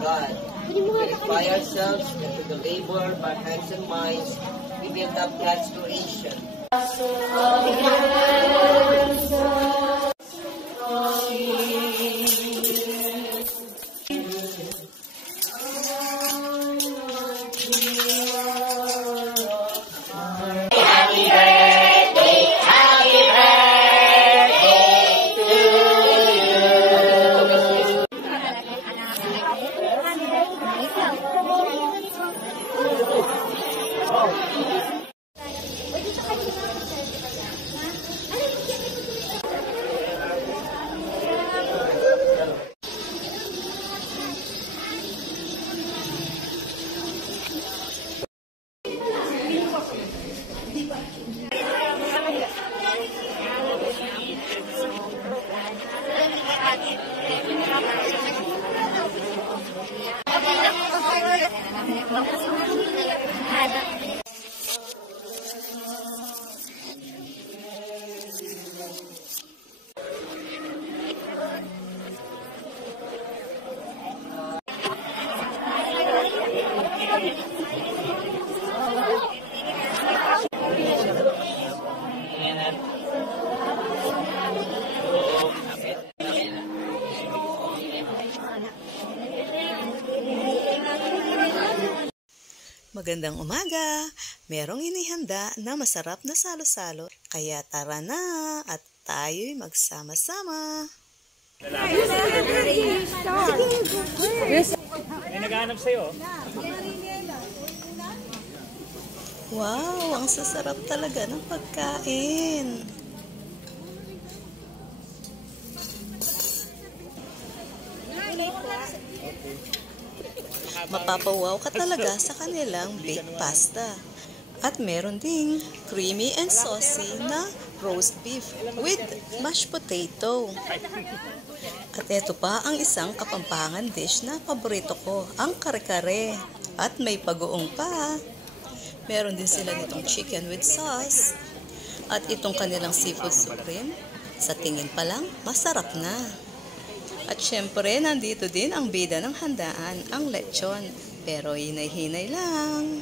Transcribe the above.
God. Purify ourselves and to the labor of our hands and minds, we build up God's creation. Magandang umaga! Merong inihanda na masarap na salo-salo, kaya tara na at tayo'y magsama-sama. May naghahanap sa'yo. Wow! Ang sasarap talaga ng pagkain! Mapapawaw ka talaga sa kanilang baked pasta. At meron ding creamy and saucy na roast beef with mashed potato. At eto pa ang isang kapampangan dish na paborito ko, ang kare-kare. At may pagoong pa. Meron din sila nitong chicken with sauce. At itong kanilang seafood supreme, sa tingin pa lang, masarap na. At syempre, nandito din ang bida ng handaan, ang lechon. Pero hinay-hinay lang.